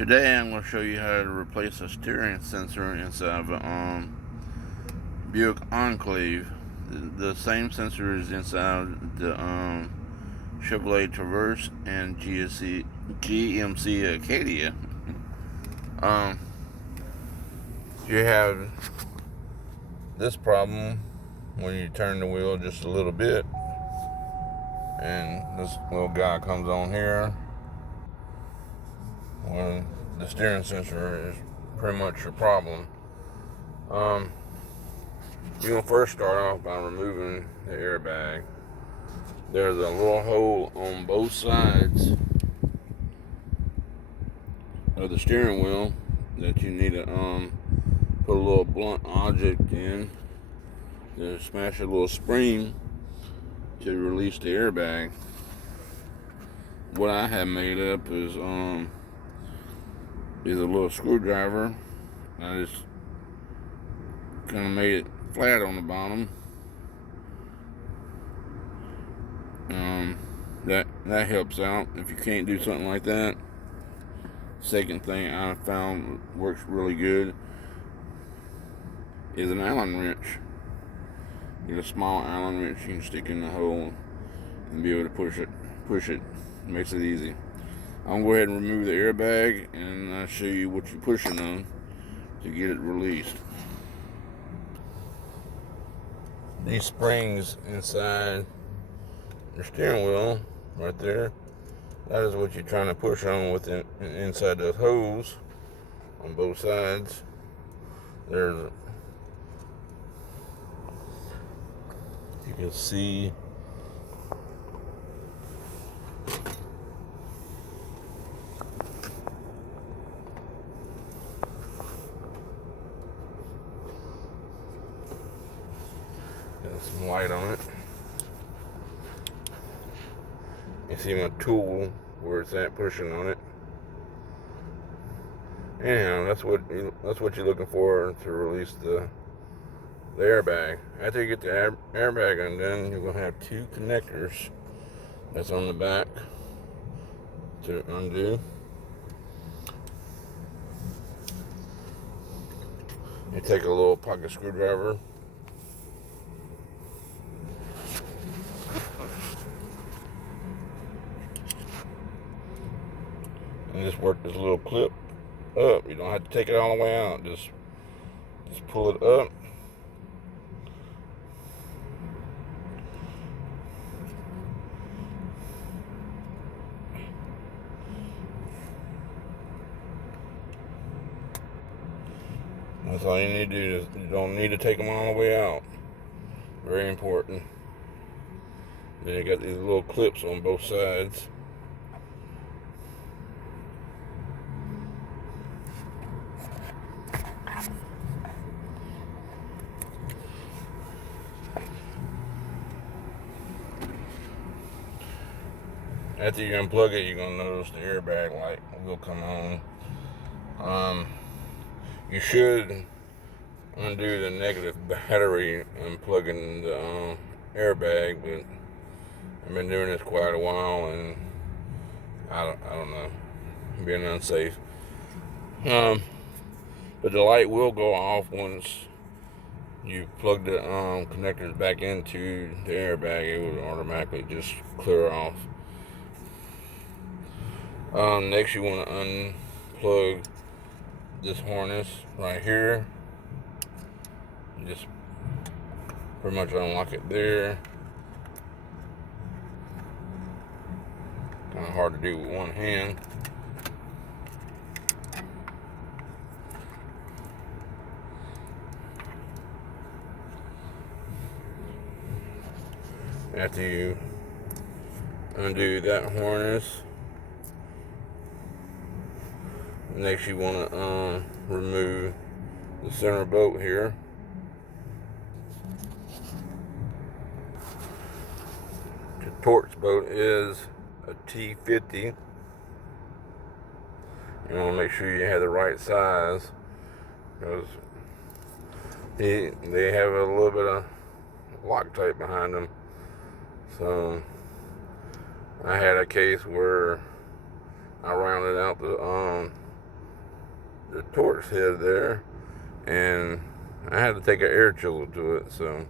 Today I'm going to show you how to replace a steering sensor inside of a Buick Enclave. The same sensor is inside the Chevrolet Traverse and GMC Acadia. You have this problem when you turn the wheel just a little bit, and this little guy comes on here. Well, the steering sensor is pretty much your problem. You're going to first start off by removing the airbag. There's a little hole on both sides of the steering wheel that you need to put a little blunt object in to smash a little spring to release the airbag. What I have made up is a little screwdriver. I just kind of made it flat on the bottom. That helps out if you can't do something like that. Second thing I found works really good is an Allen wrench. Get a small Allen wrench you can stick in the hole and be able to push it. Makes it easy. I'm going to go ahead and remove the airbag, and I'll show you what you're pushing on to get it released. These springs inside your steering wheel right there, that is what you're trying to push on with inside those holes on both sides. You can see got some light on it. You see my tool where it's at, pushing on it. Anyhow, that's what you're looking for to release the airbag. After you get the airbag undone, you're gonna have two connectors that's on the back to undo. You take a little pocket screwdriver. And just work this little clip up. You don't have to take it all the way out. Just pull it up. That's all you need to do. You don't need to take them all the way out. Very important. Then you got these little clips on both sides. After you unplug it, you're going to notice the airbag light will come on. You should undo the negative battery unplugging the airbag, but I've been doing this quite a while, and I don't know, being unsafe. But the light will go off once you plug the connectors back into the airbag. It will automatically just clear off. Next, you want to unplug this harness right here. Just pretty much unlock it there. Kind of hard to do with one hand. After you undo that harness, next you want to remove the center bolt here. The Torx bolt is a T50. You want to make sure you have the right size, because they have a little bit of Loctite behind them. So I had a case where I rounded out the torch head there, and I had to take an air chisel to it, so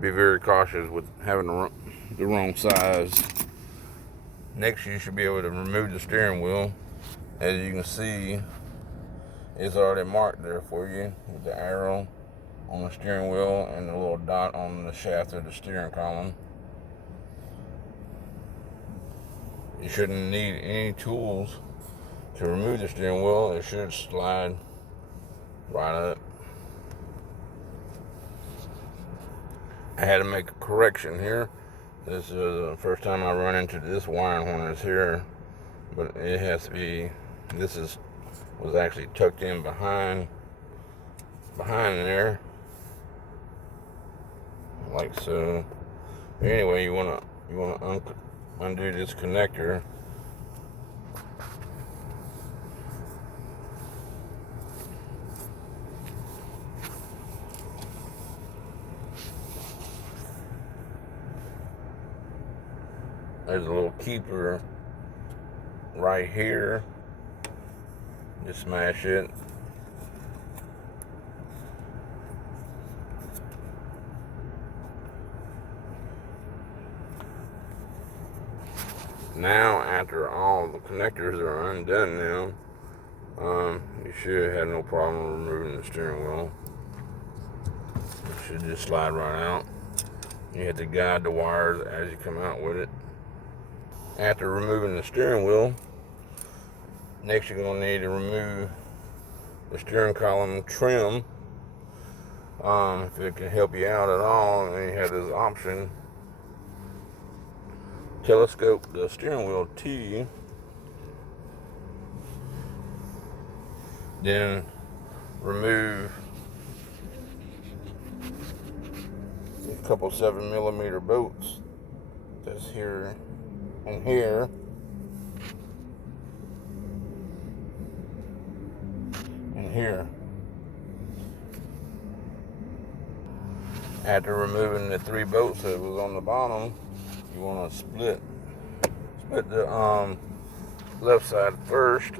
be very cautious with having the wrong size. Next, you should be able to remove the steering wheel. As you can see, it's already marked there for you with the arrow on the steering wheel and the little dot on the shaft of the steering column. You shouldn't need any tools to remove the steering wheel. It should slide right up. I had to make a correction here. This is the first time I run into this wiring harness here, but it has to be, was actually tucked in behind there, like so. Anyway, you want to undo this connector. There's a little keeper right here. Just smash it. Now, after all the connectors are undone now, you should have no problem removing the steering wheel. It should just slide right out. You have to guide the wires as you come out with it. After removing the steering wheel, next you're going to need to remove the steering column trim. If it can help you out at all, then you have this option. Telescope the steering wheel to you, then remove a couple 7mm bolts that's here and here, and here. After removing the 3 bolts that was on the bottom, you want to split the left side first.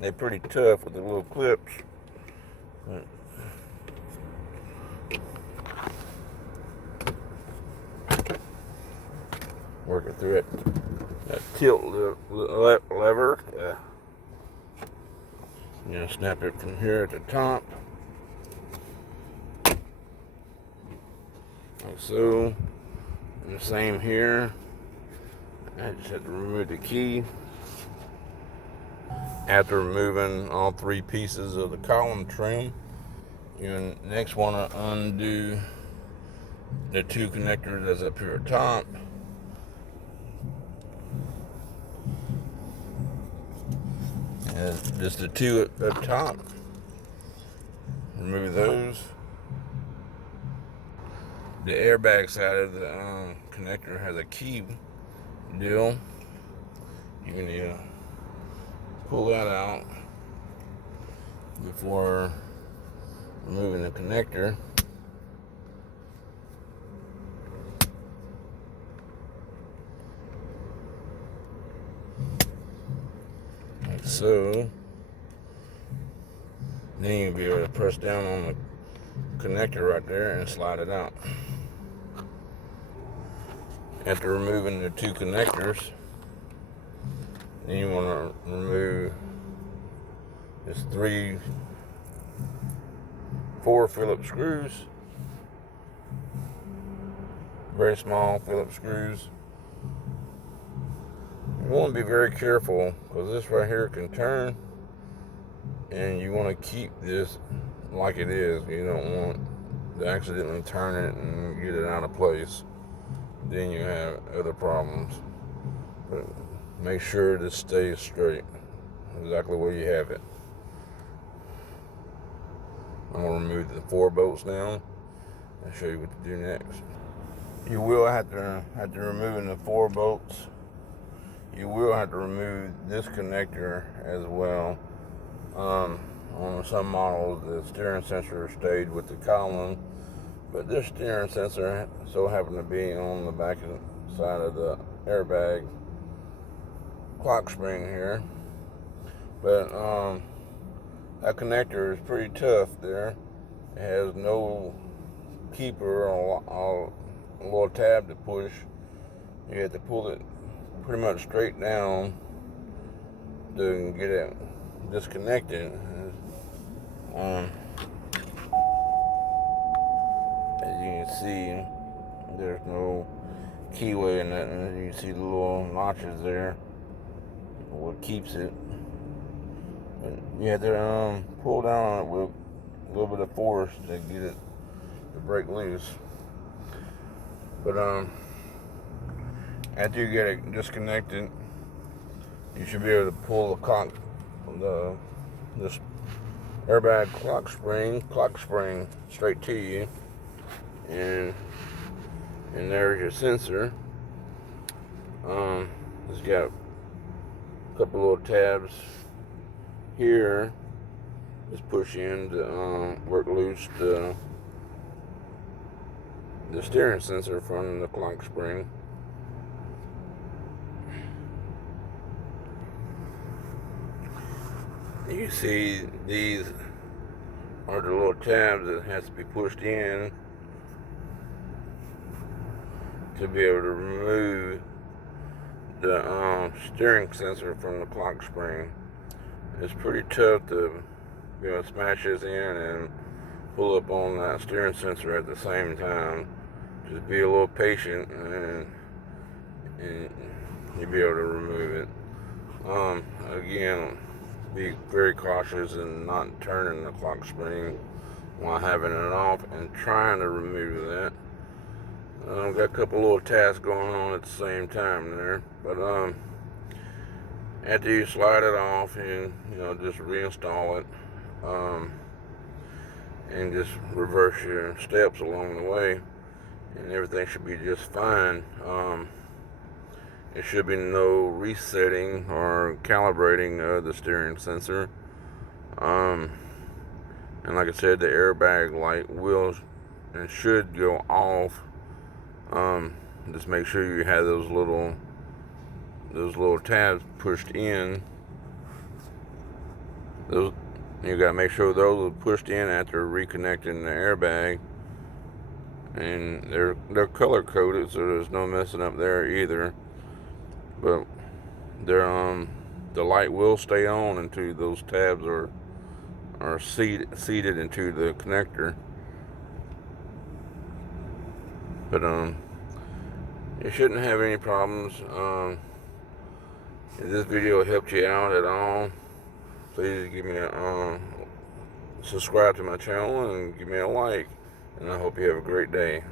They're pretty tough with the little clips. Working through it. That tilt lever. You know, snap it from here at the top. Like so. And the same here. I just had to remove the key. After removing all 3 pieces of the column trim, you next want to undo the 2 connectors that's up here at top. And just the 2 up top. Remove those. The airbag side of the connector has a key deal. You need to pull that out before removing the connector. Like so. Then you'll be able to press down on the connector right there and slide it out. After removing the 2 connectors, then you want to remove this 4 Phillips screws, very small Phillips screws. You want to be very careful because this right here can turn, and you want to keep this like it is. You don't want to accidentally turn it and get it out of place. Then you have other problems. But make sure this stays straight, exactly where you have it. I'm going to remove the 4 bolts now and show you what to do next. You will have to, after removing the 4 bolts, you will have to remove this connector as well. On some models, the steering sensor stayed with the column, but this steering sensor so happened to be on the back side of the airbag. clock spring here, but that connector is pretty tough there. It has no keeper or a little tab to push. You have to pull it pretty much straight down to get it disconnected. As you can see, there's no keyway in that, and you can see the little notches there, what keeps it. And you have to pull down on it with a little bit of force to get it to break loose. But after you get it disconnected, you should be able to pull this airbag clock spring straight to you, and there's your sensor. It's got a couple little tabs here. Just push in to work loose the steering sensor from the clock spring. You see these are the little tabs that has to be pushed in to be able to remove the steering sensor from the clock spring. It's pretty tough to smash this in and pull up on that steering sensor at the same time. Just be a little patient and you'll be able to remove it. Again, be very cautious in not turning the clock spring while having it off and trying to remove that. Got a couple little tasks going on at the same time there, but after you slide it off and just reinstall it, and just reverse your steps along the way, and everything should be just fine. There should be no resetting or calibrating of the steering sensor. And like I said, the airbag light will and should go off. Just make sure you have those little tabs pushed in. You gotta make sure those are pushed in after reconnecting the airbag, and they're color coded, so there's no messing up there either. But the light will stay on until those tabs are seated into the connector. But you shouldn't have any problems. If this video helped you out at all, please give me subscribe to my channel and give me a like. And I hope you have a great day.